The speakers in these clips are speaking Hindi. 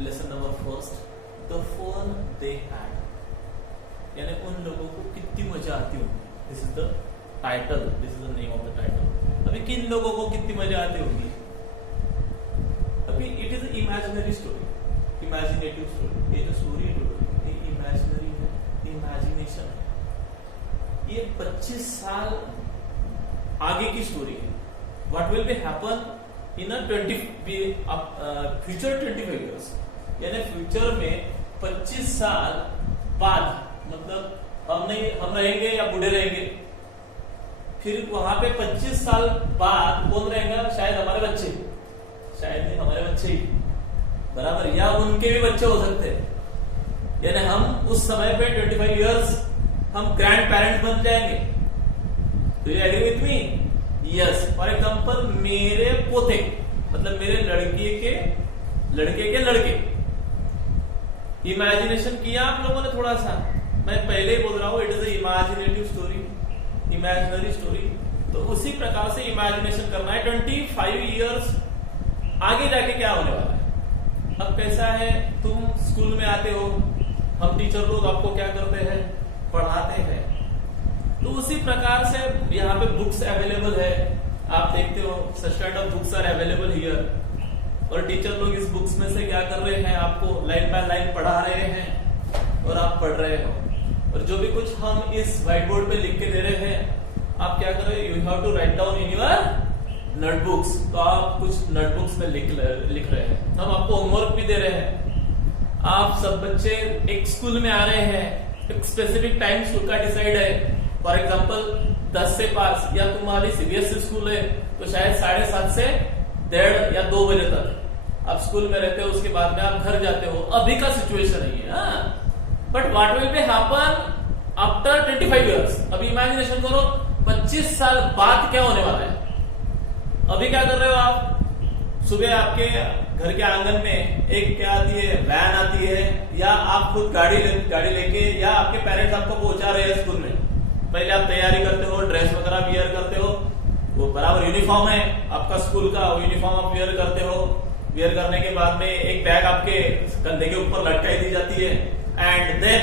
Lesson number first, the fun they had, यानी उन लोगों को कितनी मजा आती होगी। This is the title, this is the name of the title. अभी किन लोगों को कितनी मजा आती होगी? अभी it is imaginary story, imaginative story. ये जो स्टोरी है ये इमेजिनरी है, इमेजिनेशन है। ये 25 साल आगे की स्टोरी है। What will be happen in a future 25 years, यानी फ्यूचर में 25 साल बाद, मतलब हम रहेंगे या बूढ़े रहेंगे, फिर वहां पे 25 साल बाद कौन रहेगा? शायद हमारे बच्चे, शायद नहीं हमारे बच्चे ही, बराबर, या उनके भी बच्चे हो सकते हैं। यानी हम उस समय पे 25 ईयर्स हम ग्रैंड पेरेंट्स बन जाएंगे। तो you agree with me? Yes. For example मेरे पोते, मतलब मेरे लड़के के लड़के। इमेजिनेशन किया आप लोगों ने थोड़ा सा, मैं पहले ही बोल रहा हूं, it is imaginative story, imaginary story. तो उसी प्रकार से इमेजिनेशन करना है। 25 ईयर्स आगे जाके क्या होने वाला है। अब कैसा है, तुम स्कूल में आते हो, हम टीचर लोग आपको क्या करते हैं? पढ़ाते हैं। तो उसी प्रकार से यहाँ पे बुक्स अवेलेबल है, आप देखते हो such kind of books are available here. और टीचर लोग इस बुक्स में से क्या कर रहे हैं? आपको लाइन बाय लाइन पढ़ा रहे हैं और आप पढ़ रहे हो। और जो भी कुछ हम इस व्हाइट बोर्ड पे लिख के दे रहे हैं, आप क्या कर रहे हो? You have to write down in your notebooks. तो आप कुछ नोटबुक्स में लिख रहे हैं। हम आपको होमवर्क भी दे रहे हैं। आप सब बच्चे एक स्कूल में आ रहे हैं, एक स्पेसिफिक टाइम स्कूल का डिसाइड है। फॉर एग्जाम्पल 10 से 5, या तुम्हारी सीबीएसई स्कूल है तो शायद 7:30 से 1:30 या 2 बजे तक आप स्कूल में रहते हो। उसके बाद में आप घर जाते हो। अभी का सिचुएशन है ये। But what will be happen after 25 years? अभी इमेजिनेशन करो 25 साल बाद क्या होने वाला है। अभी क्या कर रहे हो आप? सुबह आपके घर के आंगन में एक क्या आती है? वैन आती है, या आप खुद गाड़ी लेके, या आपके पेरेंट्स आपको पहुंचा रहे हैं स्कूल में। पहले आप तैयारी करते हो, ड्रेस वगैरह वियर करते हो, वो बराबर यूनिफॉर्म है आपका स्कूल का, वो यूनिफॉर्म आप वियर करते हो। वियर करने के बाद में एक बैग आपके कंधे के ऊपर लटकाई दी जाती है, and then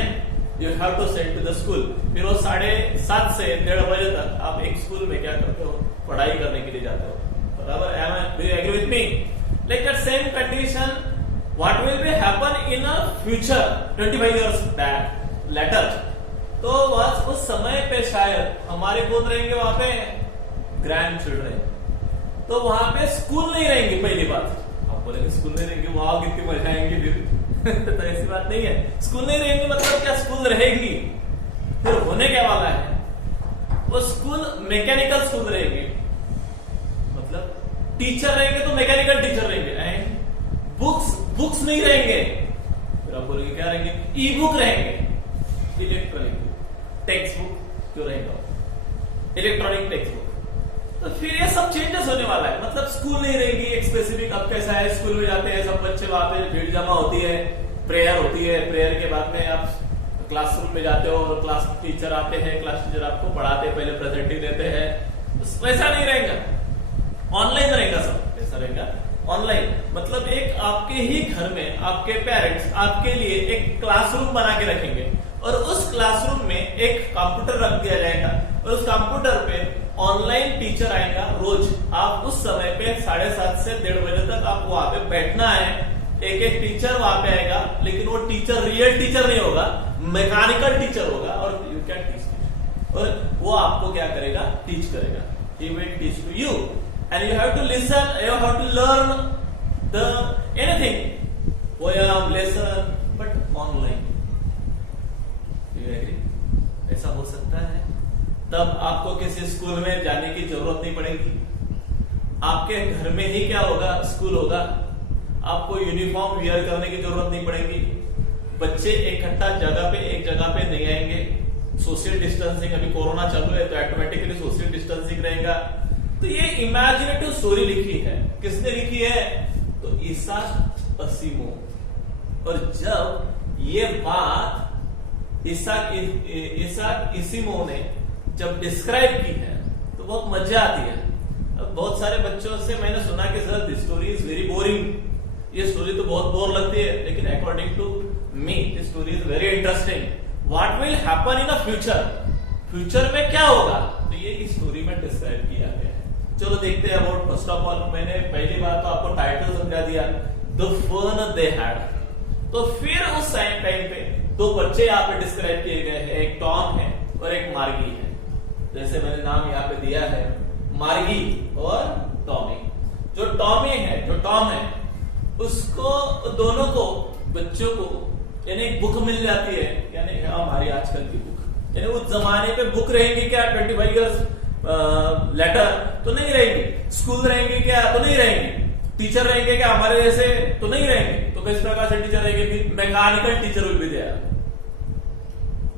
you have to send to the school. फिर वो 7:30 से 1:30 बजे तक आप एक स्कूल में क्या करते हो? पढ़ाई करने के लिए जाते हो, बराबर। Do you agree with me? Like that same condition, what will be happen in a future 25 years back later. तो बस उस समय पे शायद हमारे कौन रहेंगे वहां पे? Grand children. तो वहां पे स्कूल नहीं रहेंगे। पहली बात, आप बोलेंगे स्कूल नहीं रहेंगे, वहां कितनी मजा आएंगी फिर। तो ऐसी बात नहीं है। स्कूल नहीं रहेंगे मतलब क्या? स्कूल रहेंगी। फिर होने क्या वाला है? वो स्कूल मैकेनिकल स्कूल रहेंगे, मतलब टीचर रहेंगे तो मैकेनिकल टीचर रहेंगे, एंड बुक्स नहीं रहेंगे। फिर आप बोलेंगे क्या रहेंगे? ई बुक रहेंगे, इलेक्ट्रॉनिक टेक्स्ट बुक जो रहेगा, इलेक्ट्रॉनिक टेक्स्ट बुक। तो फिर ये सब चेंजेस होने वाला है। मतलब स्कूल नहीं रहेगी एक स्पेसिफिक। अब कैसा है, स्कूल में जाते हैं सब बच्चे, वहां पे भीड़ जमा होती है, प्रेयर होती है, प्रेयर के बाद में आप क्लासरूम में जाते हो और क्लास टीचर आते हैं, क्लास टीचर आपको पढ़ाते हैं, पहले प्रेजेंटिंग देते हैं। तो वैसा नहीं रहेगा, ऑनलाइन रहेगा सब। ऐसा रहेगा ऑनलाइन, मतलब एक आपके ही घर में आपके पेरेंट्स आपके लिए एक क्लासरूम बना के रखेंगे, और उस क्लासरूम में एक कंप्यूटर रख दिया जाएगा, और उस कंप्यूटर पे ऑनलाइन टीचर आएगा रोज। आप उस समय पे 7:30 से 1:30 बजे तक आप वहां पे बैठना है। एक टीचर वहां पे आएगा, लेकिन वो टीचर रियल टीचर नहीं होगा, मैकेनिकल टीचर होगा, और यू कैन टीच, और वो आपको क्या करेगा? टीच करेगा। He will teach to you, and you have to listen, you have to learn the anything, poem, lesson, but online. ऐसा हो सकता है। तब आपको किसी स्कूल में जाने की जरूरत नहीं पड़ेगी। आपके घर में ही क्या होगा? स्कूल होगा। आपको यूनिफॉर्म वियर करने की जरूरत नहीं पड़ेगी। बच्चे इकट्ठा एक जगह पे नहीं आएंगे। सोशल डिस्टेंसिंग, अभी कोरोना चालू है तो ऑटोमेटिकली सोशल डिस्टेंसिंग रहेगा। तो ये इमेजिनेटिव स्टोरी लिखी है। किसने लिखी है? तो इसाक असीमोव। और जब ये बात इसाक असीमोव ने जब डिस्क्राइब की है तो बहुत मजा आती है। अब बहुत सारे बच्चों से मैंने सुना कि sir this story is very boring, ये स्टोरी तो बहुत बोर लगती है, लेकिन according to me this story is very interesting. What will happen in a future, future में क्या होगा, तो ये इस स्टोरी में डिस्क्राइब किया गया है। चलो देखते हैं अबाउट। फर्स्ट ऑफ ऑल मैंने पहली बार तो आपको टाइटल समझा दिया, द फन दे हैड। तो फिर उस टाइम पे दो बच्चे यहाँ पे डिस्क्राइब किए गए हैं, एक टॉम है और एक मार्गी है। जैसे मैंने नाम यहाँ पे दिया है मार्गी और टॉमी। जो टॉम है उसको, दोनों को, बच्चों को यानी एक बुक मिल जाती है, यानी हमारी आजकल की बुक, यानी उस जमाने पे बुक रहेंगी क्या 25 इयर्स लेटर, तो नहीं रहेंगी। स्कूल रहेंगे क्या, तो नहीं रहेंगी। टीचर रहेंगे क्या हमारे जैसे, तो नहीं रहेंगे। तो किस प्रकार से टीचर रहेंगे, फिर mechanical teacher will be there,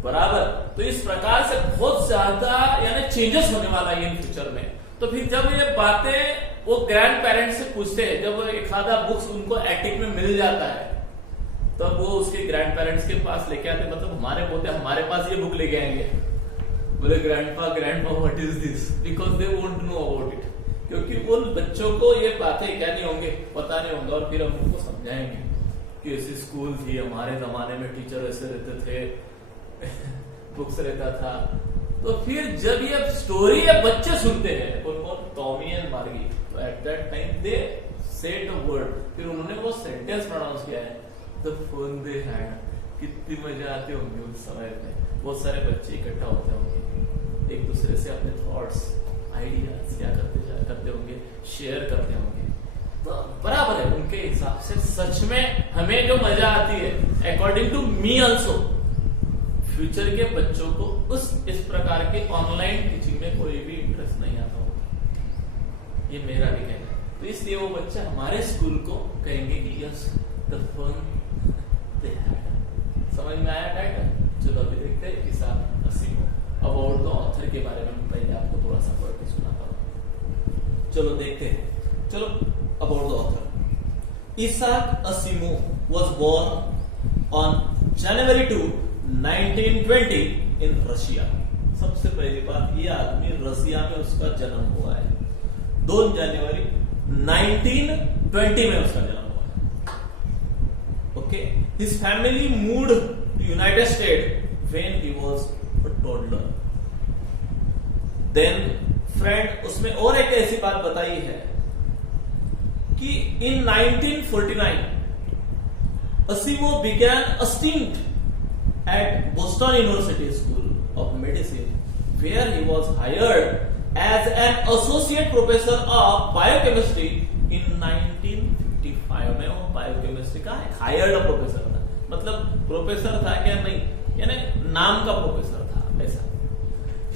बराबर। तो इस प्रकार से बहुत ज्यादा यानी चेंजेस होने वाला है इन फ्यूचर में। तो फिर जब ये बातें वो ग्रैंड पेरेंट्स से पूछते हैं, जब एक आधा बुक्स उनको एटिक में मिल जाता है, तब वो उसके ग्रैंड पेरेंट्स के पास लेके आते, मतलब हमारे पोते हमारे पास ये बुक लेके आएंगे, बोले grandpa what is this, because they won't know about it. क्योंकि उन बच्चों को ये बातें क्या नहीं होंगे, पता नहीं होगा। और फिर हम उनको समझाएंगे कि ऐसी स्कूल थी, हमारे जमाने में टीचर ऐसे रहते थे बुक्स रहता था। तो फिर जब ये स्टोरी ये बच्चे सुनते हैं, उनको टॉमी एंड मार्गी, तो at that time they said a word, फिर उन्होंने वो सेंटेंस प्रोनाउंस किया है, द फन दे हैड। कितनी मजा आती होंगी उस समय में, बहुत सारे बच्चे इकट्ठा होते होंगे, एक दूसरे से अपने थॉट्स आइडियाज क्या करते होंगे, शेयर करते होंगे। तो बराबर है, उनके हिसाब से सच में हमें जो मजा आती है, according to me also, future के बच्चों को इस प्रकार के ऑनलाइन टीचिंग में कोई भी इंटरेस्ट नहीं आता होगा, ये मेरा भी कहना है। तो इसलिए वो बच्चे हमारे स्कूल को कहेंगे कि yes the fun they had. समझ में आया टाइटल? चलो अभी देखते हैं Isaac Asimov. About the author के बारे में पहले आपको थोड़ा सा पढ़ के सुनाता हूँ। चलो देखते हैं। चलो about the author. Isaac Asimov was born on January 2, 1920 in Russia. सबसे पहली बात, ये आदमी रसिया में उसका जन्म हुआ है। 2 जनवरी 1920 में उसका जन्म हुआ है। Okay, his family moved to United State when he was a toddler. Then friend, उसमें और एक ऐसी बात बताई है कि इन 1949 Asimov began a stint at Boston University School of Medicine, where he was hired as an associate professor of biochemistry in 1955 में। वो बायोकेमिस्ट्री का हायर्ड प्रोफेसर था, मतलब प्रोफेसर था क्या नहीं, यानी नाम का प्रोफेसर था ऐसा।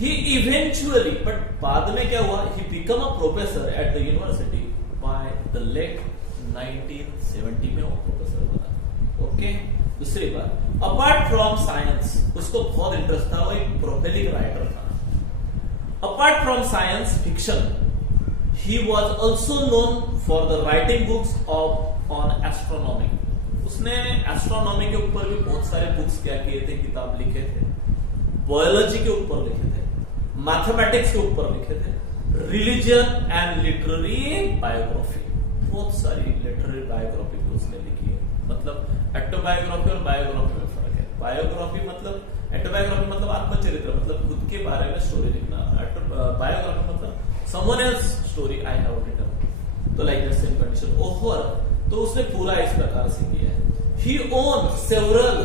He eventually, but बाद में क्या हुआ, he became a professor at the university by the late 1970 में वो प्रोफेसर बना। ओके, दूसरी बात, अपार्ट फ्रॉम साइंस, उसको बहुत इंटरेस्ट था, वो एक प्रोपेलिक राइटर था। Apart from science fiction, he was also known for the writing books on astronomy. उसने एस्ट्रोनॉमी के ऊपर भी बहुत सारे बुक्स क्या किए थे, किताब लिखे थे। बायोलॉजी के ऊपर लिखे थे, मैथमेटिक्स के ऊपर लिखे थे, रिलीजन एंड लिटरेरी बायोग्राफी, बहुत सारी लिटरेरी बायोग्राफी भी उसने लिखी है। मतलब एटोबायोग्राफी और बायोग्राफी में फर्क है। बायोग्राफी मतलब, एटोबायोग्राफी मतलब आत्मचरित्र, मतलब खुद के बारे में स्टोरी लिखना। बायोग्राफी मतलब someone else story I have written, तो like that same condition. Over तो उसने पूरा इस प्रकार से किया है। ही ओन सेवरल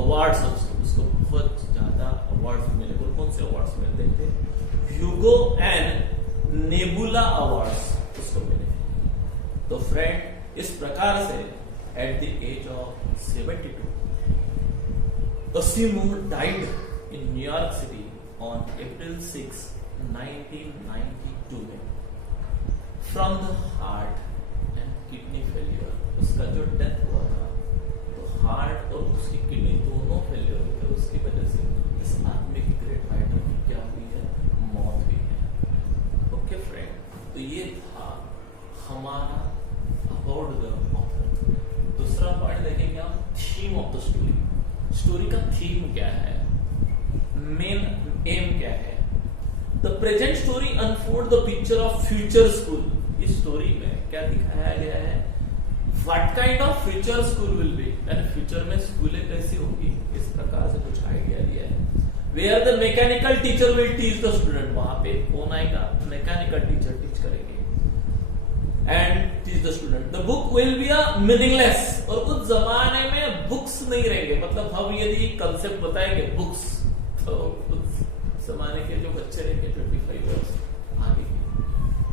अवार्ड्स, उसको बहुत ज्यादा अवार्ड्स मिले। कौन से अवार्ड्स मिलते थे? ह्यूगो एंड नेबुला अवार्ड्स उसको मिले। तो फ्रेंड, इस प्रकार से at the age of 72, Asimov died in New York City on April 6, 1992 from the heart and kidney failure। उसका जो डेथ हुआ था, तो हार्ट और उसकी किडनी दोनों फेलियर हुए थे। उसकी वजह से इस आदमी की ग्रेट राइटर की क्या हुई है, मौत हुई है। ओके फ्रेंड, तो ये था हमारा अबाउट द ऑथर। दूसरा पार्ट देखेंगे हम, theme of the story. Story का थीम क्या है, मेन एम क्या है। The present story unfold the picture of future school. इस स्टोरी में क्या दिखाया गया है, what kind of future school will be, यानी फ्यूचर में स्कूलें कैसी होगी, इस प्रकार से कुछ आइडिया दिया है। Where the mechanical teacher will teach the student, वहां पे कौन आएगा, मैकेनिकल टीचर टीच करेंगे and teach the student. The book will be a meaningless, और उस जमाने में बुक्स नहीं रहेंगे, मतलब हम यदि कंसेप्ट बताएंगे बुक्स, तो उस जमाने के जो बच्चे रहेंगे 25 इयर्स आगे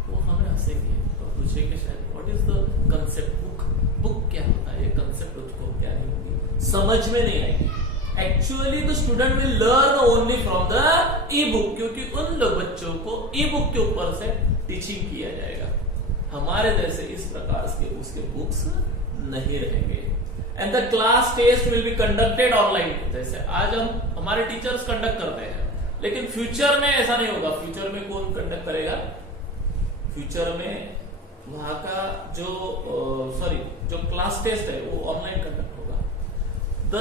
वो हमें हंसेंगे तो पूछेंगे शायद what is the concept book, book क्या होता है, ये कंसेप्ट उसको क्या नहीं होगी, समझ में नहीं आएगी। Actually the student will learn only from the E book, क्योंकि उन लोग बच्चों को ई बुक के ऊपर से टीचिंग किया जाएगा। हमारे जैसे इस प्रकार के उसके बुक्स नहीं रहेंगे। And the class test will be conducted online, जैसे आज हम हमारे टीचर्स कंडक्ट करते हैं, लेकिन फ्यूचर में ऐसा नहीं होगा। फ्यूचर में कौन कंडक्ट करेगा, फ्यूचर में वहां का जो क्लास टेस्ट है वो ऑनलाइन कंडक्ट होगा। The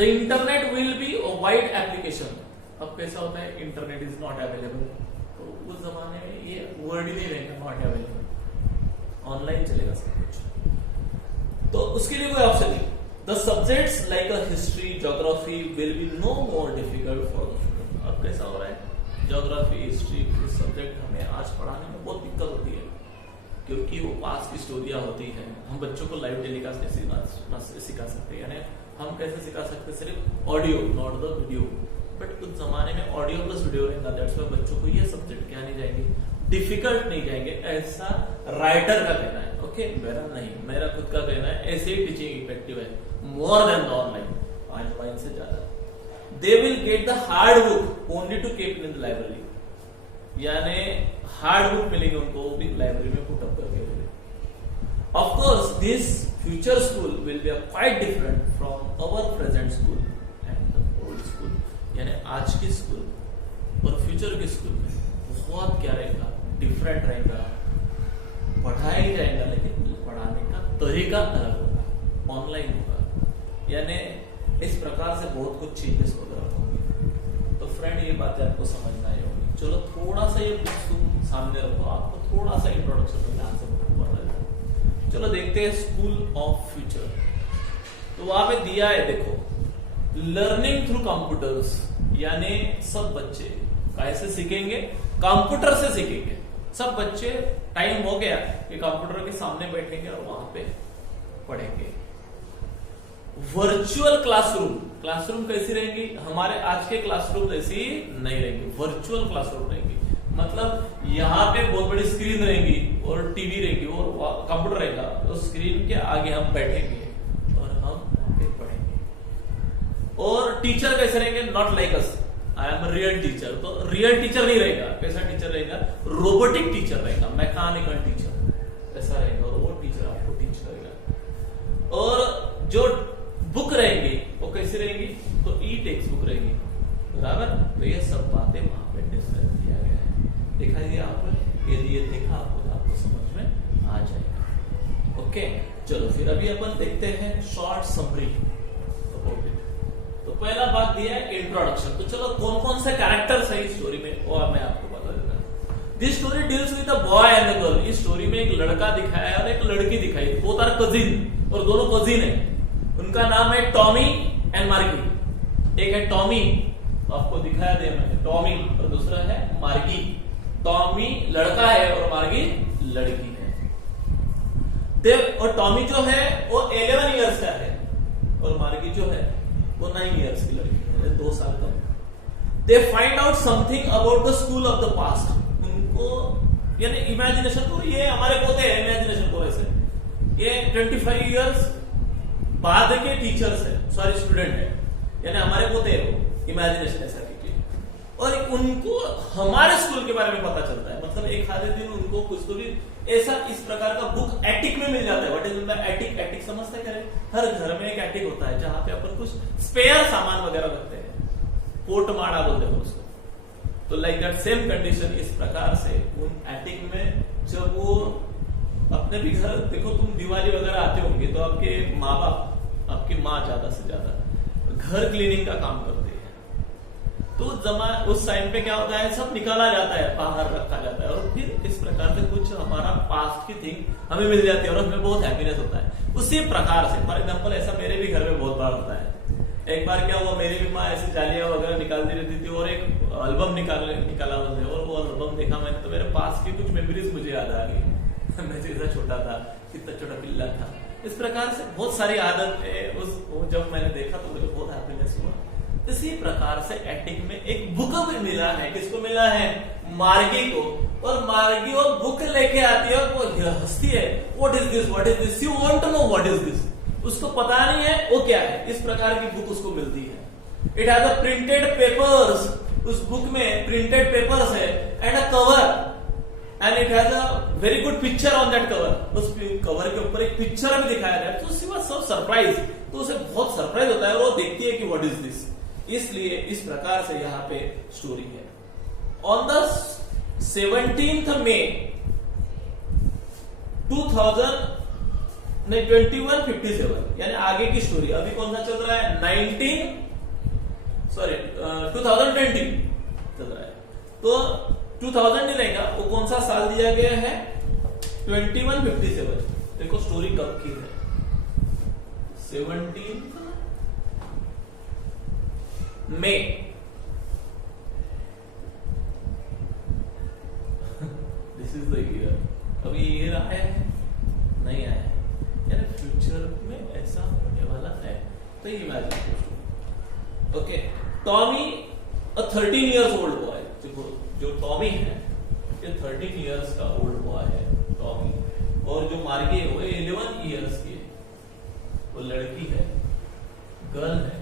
internet will be wide application, अब कैसा होता है इंटरनेट इज नॉट अवेलेबल, तो उस जमाने में ये वर्ड ही नहीं रहेगा नॉट अवेलेबल, ऑनलाइन चलेगा सब कुछ, तो उसके लिए कोई ऑप्शन नहीं। The subjects like history geography will be no more difficult for the student. अब कैसा हो रहा है, ज्योग्राफी हिस्ट्री सब्जेक्ट हमें आज पढ़ाने में बहुत दिक्कत होती है, क्योंकि वो पास की स्टोरियां होती हैं। हम बच्चों को लाइव टेलीकास्ट कैसे सिखा सकते हैं, यानी हम कैसे सिखा सकते हैं, सिर्फ audio not the video, but उस जमाने में ऑडियो प्लस वीडियो रहेगा, दैट्स व्हाई बच्चों को ये सब्जेक्ट क्या नहीं जाएंगे, डिफिकल्ट नहीं जाएंगे, ऐसा राइटर का कहना है। ओके, मेरा नहीं, मेरा खुद का कहना है, ऐसे ही टीचिंग इफेक्टिव है more than the online, online से ज्यादा। They will get the hard book only to keep in the library, यानी हार्ड बुक मिलेंगे उनको, वो भी लाइब्रेरी में पुट अप करके मिलेंगे। Of course this future school will be quite different from our present school and the old school, यानी आज की स्कूल और फ्यूचर की स्कूल में बहुत क्या रहेगा, डिफरेंट रहेगा। पढ़ाई जाएगा लेकिन पढ़ाने का तरीका अलग होगा, ऑनलाइन होगा, यानी इस प्रकार से बहुत कुछ चेंजेस वगैरह होंगे। तो फ्रेंड ये बातें आपको समझना ही होगी। चलो थोड़ा सा ये बुक्स सामने रखो, आपको थोड़ा सा इंट्रोडक्शन में ध्यान से पढ़ना है। चलो देखते हैं स्कूल ऑफ फ्यूचर। तो वहां पे दिया है, देखो, लर्निंग थ्रू कंप्यूटर्स, यानी सब बच्चे कैसे सीखेंगे, कंप्यूटर से सीखेंगे। सब बच्चे टाइम हो गया कि कंप्यूटर के सामने बैठेंगे और वहां पे पढ़ेंगे। वर्चुअल क्लासरूम, क्लासरूम कैसी रहेंगी, हमारे आज के क्लासरूम जैसी नहीं रहेंगी, वर्चुअल क्लासरूम रहेंगी। मतलब यहाँ पे बहुत बड़ी स्क्रीन रहेगी और टीवी रहेगी और कंप्यूटर रहेगा, तो स्क्रीन के आगे हम बैठेंगे और हम वहां पे पढ़ेंगे। और टीचर कैसे रहेंगे, not like us, I am real teacher, तो रियल टीचर नहीं रहेगा। कैसा टीचर रहेगा, रोबोटिक टीचर रहेगा, मैकेनिकल टीचर ऐसा रहेगा, रोबोट टीचर आपको टीच करेगा। और जो बुक रहेंगी वो कैसी रहेंगी, तो ई टेक्स्ट बुक रहेगी, बराबर। तो ये सब बातें वहां पे डिस्कस किया गया है, दिखाई दिया आपको, यदि ये देखा आपको समझ में आ जाएगा। ओके, चलो फिर अभी अपन देखते हैं शॉर्ट समरी। तो पहला भाग दिया है इंट्रोडक्शन। तो चलो कौन कौन से कैरेक्टर्स है इस स्टोरी में वो मैं आपको बता देता हूं। This story deals with a boy and a girl. इस स्टोरी में एक लड़का दिखाया है और एक लड़की दिखाई, बोथ आर कजिन, और दोनों कजिन है। उनका नाम है टॉमी एंड मार्गी। एक है टॉमी, आपको दिखाया दिया मैंने, टॉमी, और दूसरा है मार्गी। टॉमी लड़का है और मार्गी लड़की है। और टॉमी जो है वो 11 इयर्स का है और मार्गी जो है वो 9 इयर्स की लड़की है, 2 साल कम। They find out something about the school of the past. उनको यानी इमेजिनेशन, तो ये हमारे पोते हैं इमेजिनेशन को, वैसे ये 25 इयर्स बाद के टीचर्स है, सॉरी स्टूडेंट है, यानी हमारे पोते हैं वो, इमेजिनेशन ऐसा कीजिए। और उनको हमारे स्कूल के बारे में पता चलता है, मतलब एक आधे दिन उनको कुछ तो भी ऐसा इस प्रकार का बुक एटिक में मिल जाता है। What is the attic, attic समझते क्या है, हर घर में एक एटिक होता है जहां पे अपन कुछ स्पेयर सामान वगैरह रखते हैं, पोटमाड़ा बोलते हैं उसको। तो लाइक दैट सेम कंडीशन, इस प्रकार से उन एटिक में जब वो अपने भी घर, देखो तुम दिवाली वगैरह आते होंगे तो आपके माँ बाप, आपकी माँ ज्यादा से ज्यादा घर क्लीनिंग का काम करते हैं। तो उस टाइम पे क्या होता है, सब निकाला जाता है, बाहर रखा जाता है, और फिर इस प्रकार से कुछ हमारा पास्ट की थिंग हमें मिल जाती है और हमें बहुत हैप्पीनेस होता है। उसी प्रकार से फॉर एग्जाम्पल ऐसा मेरे भी घर में बहुत बार होता है। एक बार क्या हुआ, मेरी भी माँ ऐसी जालियां वगैरह निकालती रहती थी और एक एल्बम निकाला उसने, और वो एल्बम देखा मैंने तो मेरे पास की कुछ मेमोरीज मुझे याद आ गई। मैं जैसा छोटा था, कितना छोटा पिल्ला था, इस प्रकार से बहुत सारी आदत है। जब मैंने देखा तो मुझे बहुत हैप्पीनेस हुआ। इसी प्रकार से एटिक में एक बुक भी मिला है। किसको मिला है? मार्गी को। और मार्गी वो बुक लेके आती है और वो हंसती है, what is this, what is this, you want to know what is this. उसको पता नहीं है वो क्या है। इस प्रकार की बुक उसको मिलती है। It has a printed papers, उस बुक में प्रिंटेड पेपर्स है, and a cover, and it has a very good picture on that cover. उस कवर के ऊपर एक पिक्चर भी दिखाया गया। तो शी वाज सो सरप्राइज, तो उसे बहुत सरप्राइज होता है और वो देखती है कि व्हाट इज दिस। इसलिए इस प्रकार से यहाँ पे स्टोरी है। ऑन द 17th May 2157, यानी आगे की स्टोरी। अभी कौन सा चल रहा है? 2020 चल रहा है। तो 2000 नहीं रहेगा, वो कौन सा साल दिया गया है? 2157। देखो स्टोरी कब की है? 17 मई। This is the year. अभी ईयर आया है? नहीं आया है, यानी फ्यूचर में ऐसा होने वाला है। तो इमेजिन। ओके, टॉमी अ 13 years old boy। जो टॉमी है ये 13 years का ओल्ड बॉय है टॉमी, और जो मार्गी है वो 11 years की है। वो लड़की है, गर्ल है,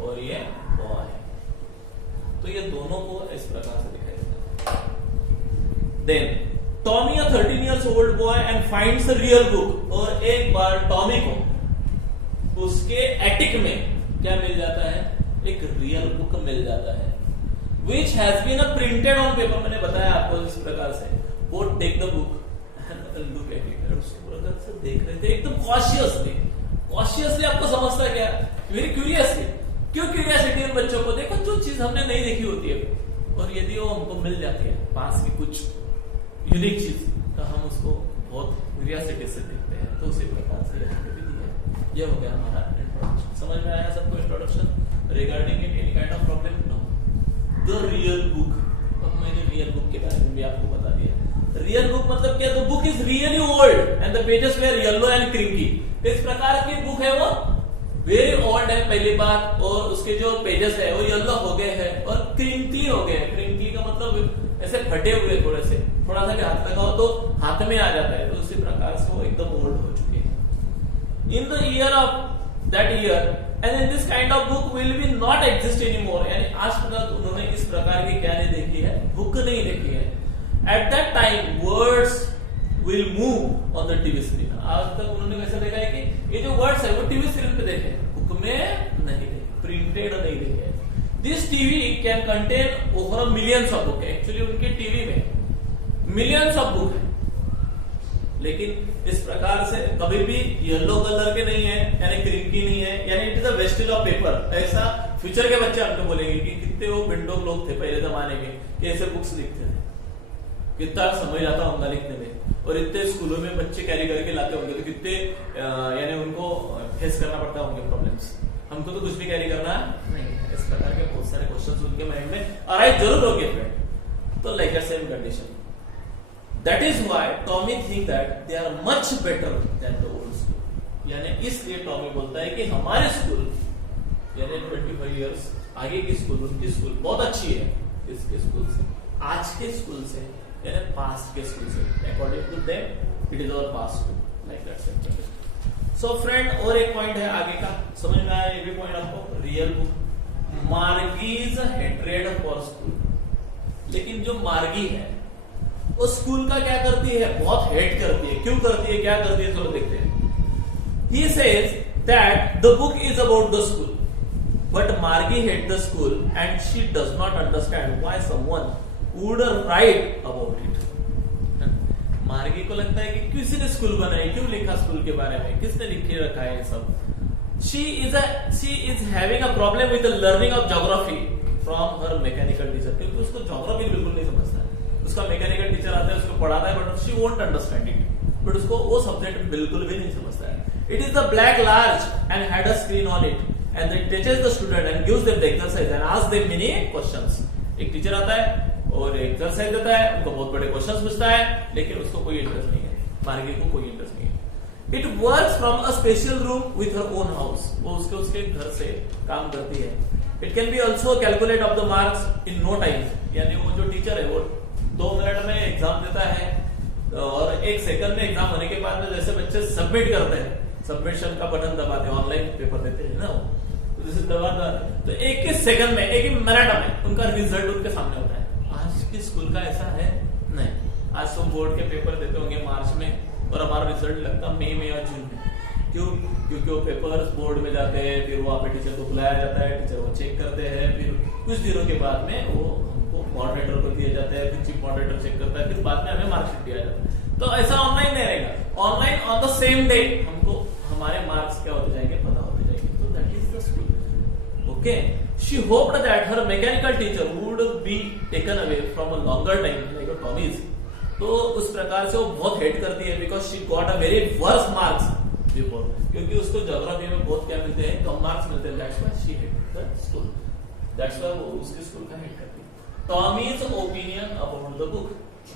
और ये बॉय है। तो ये दोनों को इस प्रकार से दिखाया जाता है। Then Tommy a 13 years old boy and finds a real book। और एक बार टॉमी को उसके एटिक में क्या मिल जाता है? एक रियल बुक मिल जाता है, which has been printed on paper। मैंने बताया आपको इस प्रकार से। वो take the book and look at it, उसको प्रकार से देख रहे थे एकदम कॉशियसली। आपको समझता क्या? Very curiously. क्यों क्यूरियसिटी उन बच्चों को? देखो जो चीज हमने नहीं देखी होती है, और यदि वो हमको मिल जाती है पास की कुछ यूनिक चीज, तो हम उसको बहुत क्यूरियसिटी से देखते हैं। तो उसी प्रकार से यहाँ पे भी दिया। ये हो गया हमारा इंट्रोडक्शन। समझ में आया सबको introduction regarding any kind of problem? No. The real book. अब मैंने रियल बुक के बारे में भी आपको बता दिया। रियल बुक मतलब क्या? The book is really old and the pages were yellow and crinkly. इस प्रकार की बुक है वो, वेरी ओल्ड है पहली बात, और उसके जो पेजेस है वो येलो हो गए हैं और क्रिंकली हो गए हैं। क्रिंकली का मतलब ऐसे फटे हुए, थोड़े से, थोड़ा सा भी हाथ लगाओ तो हाथ में आ जाता है। तो उसी प्रकार से वो एकदम ओल्ड हो चुके हैं। In the year of that year and in this kind of book will B not exist any more. यानी आज तक उन्होंने इस प्रकार की क्या नहीं देखी है? बुक नहीं देखी है। At that time words will move on the TV screen. आज तक उन्होंने कैसे देखा है कि ये जो वर्ड्स है वो टीवी स्क्रीन पे देखे, बुक में नहीं देखे, प्रिंटेड नहीं देखे। This TV can contain over millions of book. Actually उनके टीवी में मिलियंस ऑफ बुक है, लेकिन इस प्रकार से कभी भी येलो कलर के नहीं है, यानी क्रिंकी नहीं है, यानी it is a wastage of paper. ऐसा फ्यूचर के बच्चे हमको बोलेंगे कि कितने वो विंडो लोग थे पहले जमाने में कि ऐसे बुक्स लिखते थे, कितना समय आता होगा लिखने में, और इतने स्कूलों में बच्चे कैरी करके लाते होंगे, तो कितने यानी उनको फेस करना पड़ता होंगे प्रॉब्लम्स। हमको तो कुछ भी कैरी करना नहीं है। इस प्रकार के बहुत सारे क्वेश्चंस उनके माइंड में अराइव जरूर होंगे फ्रेंड। तो like same condition. That is why Tommy think that they are much better than the old school। यानी इसलिए टॉमी बोलता है कि हमारे स्कूल यानी 25 years आगे की स्कूल, उनकी स्कूल बहुत अच्छी है इसके स्कूल से, आज के स्कूल से, यानी पास्ट के स्कूल से। According to them it is our past school, like that. So friend, और एक पॉइंट है आगे का, समझ में आया ये भी पॉइंट आपको? Real book. Margie's hatred for school. लेकिन जो मार्गी है वो स्कूल का क्या करती है? बहुत हेट करती है। क्यों करती है, क्या करती है, चलो देखते हैं। He says that the book is about the school, but Margie hates the school and she does not understand why someone would write about it। मार्गी को लगता है कि किसी ने स्कूल बनाई, क्यों लिखा स्कूल के बारे में, किसने लिखे रखा है ये सब। She is having a problem with the learning of geography from her mechanical teacher, क्योंकि उसको ज्योग्राफी बिल्कुल नहीं समझता है। उसका मैकेनिकल टीचर आता है, उसको पढ़ाता है, but she won't understand it, but उसको वो सब्जेक्ट बिल्कुल भी नहीं समझता है। It is the black large and had a screen on it and it teaches the student and gives them the exercise and asks them many questions. एक टीचर आता है और एक्सरसाइज देता है, उनको बहुत बड़े क्वेश्चंस पूछता है, लेकिन उसको कोई इंटरेस्ट नहीं है, मार्गी को कोई इंटरेस्ट नहीं है। It works from a special room with her own house, वो उसके घर से काम करती है। It can be also calculate of the marks in no time, यानी वो जो टीचर है वो 2 मिनट में एग्जाम देता है और 1 सेकंड में एग्जाम होने के बाद में जैसे बच्चे सबमिट करते हैं, सबमिशन का बटन दबाते हैं, ऑनलाइन पेपर देते हैं ना, तो जैसे दबाता तो 1 सेकंड में, 1 मिनट में उनका रिजल्ट उनके सामने होता है। आज के स्कूल का ऐसा है नहीं। आज तो बोर्ड के पेपर देते होंगे मार्च में और हमारा रिजल्ट लगता मई में या जून में। क्यों? क्योंकि वो पेपर्स बोर्ड में जाते हैं, फिर वहां पे टीचर को बुलाया जाता है, टीचर वो चेक करते हैं, फिर कुछ दिनों के बाद में वो हमको मॉडरेटर को दिया जाता है, फिर चीफ मॉडरेटर चेक करता है, फिर बाद में हमें मार्कशीट दिया जाता है। तो ऐसा ऑनलाइन नहीं रहेगा। Online on the same day हमको हमारे मार्क्स क्या होते जाएंगे, पता होते जाएंगे। तो that is the school. Okay, she hoped that her mechanical teacher would be taken away from a longer time like a Tommy's. तो उस प्रकार से वो बहुत हेट करती है, because she got a very worse marks before, क्योंकि उसको ज्योग्राफी में बहुत क्या मिलते हैं, कम मार्क्स मिलते हैं। That's why she hated the school, that's why वो उसके स्कूल का हेट करती है। Tommy's opinion about the book,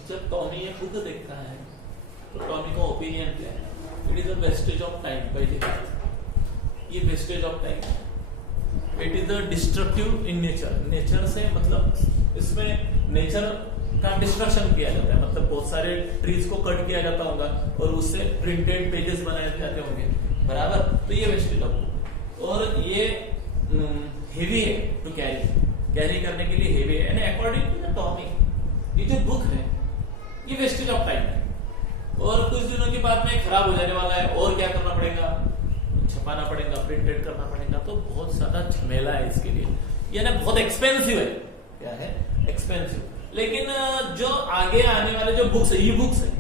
जब टॉमी ये बुक देखता है तो टॉमी का ओपिनियन क्या है? It is a wastage of time. पहली बात ये वेस्टेज ऑफ टाइम है। It is a destructive in nature, nature से मतलब इसमें नेचर का डिस्ट्रक्शन किया जाता है, मतलब बहुत सारे ट्रीज को कट किया जाता होगा और उससे प्रिंटेड पेजेस बनाए जाते होंगे, बराबर। तो ये वेस्टेज ऑफ बुक, और ये हेवी है टू कैरी करने के लिए हेवी है। And according to the Tommy ये जो बुक है ये वेस्टेज ऑफ टाइम है और कुछ दिनों के बाद में खराब हो जाने वाला है, और क्या करना पड़ेगा, छपाना पड़ेगा, प्रिंटेड करना पड़ेगा, तो बहुत ज्यादा झमेला है इसके लिए, यानी बहुत एक्सपेंसिव है। क्या है? एक्सपेंसिव। लेकिन जो आगे आने वाले जो बुक्स है, ई बुक्स है,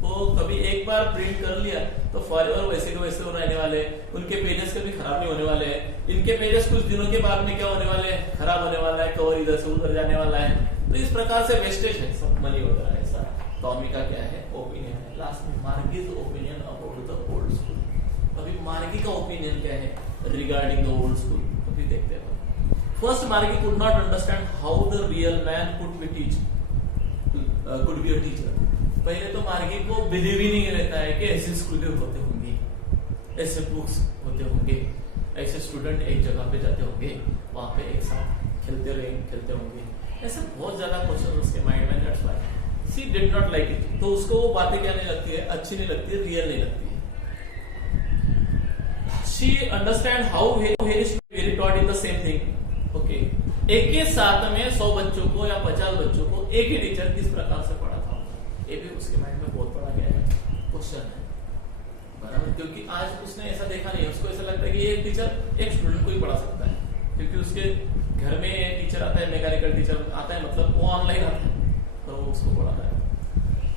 वो कभी एक बार प्रिंट कर लिया तो फॉरएवर वैसे के वैसे रहने वाले, उनके पेजेस कभी खराब नहीं होने वाले हैं। इनके पेजेस कुछ दिनों के बाद में क्या होने वाले हैं, खराब होने वाला है, कवर इधर से उधर जाने वाला है। तो इस प्रकार से वेस्टेज है, सब मनी वगैरह है। ऐसा टॉमी का क्या है, ओपिनियन है। लास्ट में Margie's opinion about the old school. अभी मार्गी का ओपिनियन क्या है रिगार्डिंग द ओल्ड स्कूल, अभी देखते हैं। फर्स्ट मार्गी could not understand how the real man could be a teacher. पहले तो मार्गी को बिलीव ही नहीं रहता है कि ऐसे स्कूलें होते होंगे, ऐसे बुक्स होते होंगे, ऐसे स्टूडेंट एक जगह पे जाते होंगे, वहां पे एक साथ खेलते होंगे। ऐसे बहुत ज्यादा क्वेश्चन उसके माइंड में। That's why she did not like it. तो उसको वो बातें क्या नहीं लगती है, अच्छी नहीं लगती है, रियल नहीं लगती है। She understand how very taught in the same thing. Okay, एक ही साथ में 100 बच्चों को या 50 बच्चों को एक ही टीचर किस प्रकार से पढ़ाता हो, ये भी उसके माइंड में बहुत बड़ा क्या है, क्वेश्चन है, बराबर। क्योंकि आज उसने ऐसा देखा नहीं है, उसको ऐसा लगता है कि एक टीचर एक स्टूडेंट को ही पढ़ा सकता है, क्योंकि उसके घर में एक टीचर आता है, मैकेनिकल टीचर आता है, मतलब वो ऑनलाइन आता है, तो वो उसको पढ़ाता है।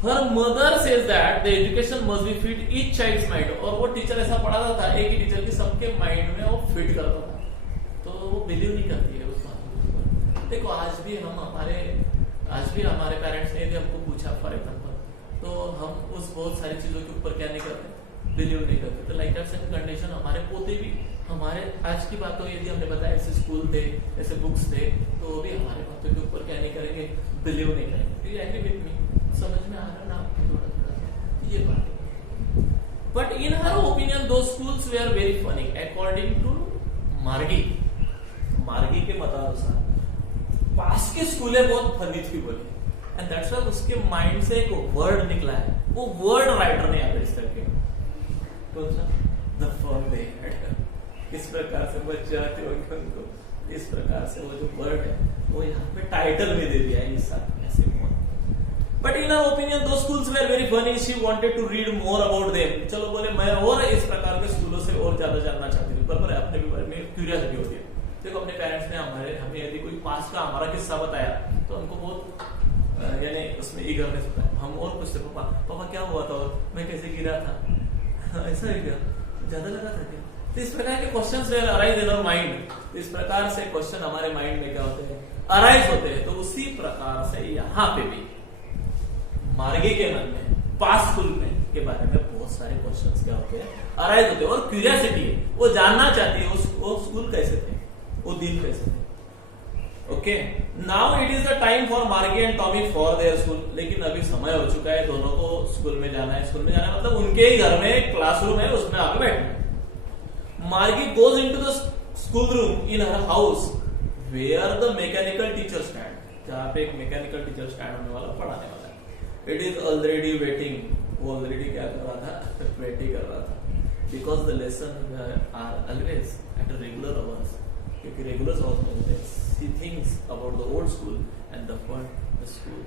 Her mother says that the education must be fit each child's mind, और वो टीचर ऐसा पढ़ाता था, एक ही टीचर की सबके माइंड में वो फिट करता था। तो वो बिलीव नहीं करती है उस बात को। देखो आज भी हमारे पेरेंट्स ने यदि हमको पूछा फॉर एग्जाम्पल, तो हम उस बहुत सारी चीजों के ऊपर क्या नहीं करते, बिलीव नहीं करते। तो लाइक दैट सेम कंडीशन हमारे पोते भी, हमारे आज की बातों यदि हमने बताया ऐसे स्कूल थे, ऐसे बुक्स थे, तो वो भी हमारे बातों के ऊपर क्या नहीं करेंगे, बिलीव नहीं करेंगे। Agree with me? समझ में आ रहा ना आपको थोड़ा सा ये बात। But in her opinion those schools were very funny according to Margie के मतानुसार पास की स्कूलें बहुत फनी थी बोली, एंड दैट्स व्हाई उसके माइंड से एक वर्ड निकला है, वो वर्ड राइटर ने यहाँ इस तरह के कौन सा द फन दे हैड, किस प्रकार से बच्चे आते होंगे उनको, इस प्रकार से वो जो वर्ड है वो यहाँ पे टाइटल में दे दिया है इस साथ ऐसे। But in our opinion those schools were very funny, she wanted to read more about them. चलो बोले मैं और इस प्रकार के स्कूलों से और ज्यादा जानना चाहती थी, पर अपने भी बारे में क्यूरियोसिटी होती है। देखो अपने पेरेंट्स ने हमें यदि कोई पास का हमारा किस्सा बताया तो हमको बहुत यानी उसमें ईगरनेस होता है, हम और पूछते पापा क्या हुआ था और मैं कैसे गिरा था ऐसा ही क्या ज्यादा लगा था क्या, तो इस प्रकार के questions were arise in our mind. इस प्रकार से क्वेश्चन हमारे माइंड में क्या होते हैं, अराइज होते हैं। तो उसी प्रकार से यहाँ पे भी मार्गी के मन में पास्ट स्कूल में के बारे में बहुत सारे क्वेश्चंस क्या होते हैं, अराइज होते हैं। और क्यूरियोसिटी है, वो जानना चाहती है वो स्कूल कैसे थे, वो दिन कैसे थे। Okay, now it is the time for Margie and Tommy for their school. लेकिन अभी समय हो चुका है, दोनों को स्कूल में जाना है। स्कूल में जाना है मतलब उनके ही घर में क्लासरूम है, उसमें आके बैठना है। Margie goes into the school room in her house where the mechanical teacher stand, जहां पे एक मैकेनिकल टीचर स्टैंड होने वाला, पढ़ाने वाला है। इट इज ऑलरेडी वेटिंग, वो ऑलरेडी क्या कर रहा था, वेटिंग कर रहा था। Because the lesson are always at regular hours, क्योंकि रेगुलर आवर्स में होते हैं। He thinks about the old school and the fun the school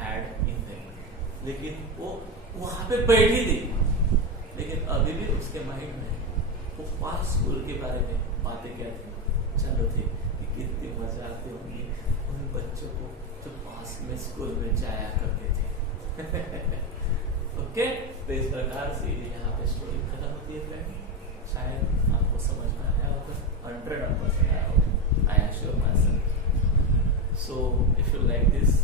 had in them. लेकिन वो वहां पे बैठी थी, लेकिन अभी भी उसके माइंड में वो पास्ट स्कूल के बारे में बातें क्या थी, चलो थी कि कितनी मजा आती होंगी उन बच्चों को जो पास में स्कूल में जाया करते थे। ओके, तो इस प्रकार से यहाँ पे स्टोरी खत्म होती है फ्रेंड। शायद आपको समझ में आया होगा, 100% आया होगा, I assure myself. So if you like this,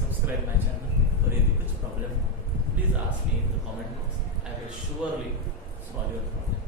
subscribe my channel. और यदि कुछ प्रॉब्लम हो, please ask me in the comment box. I will surely solve your problem.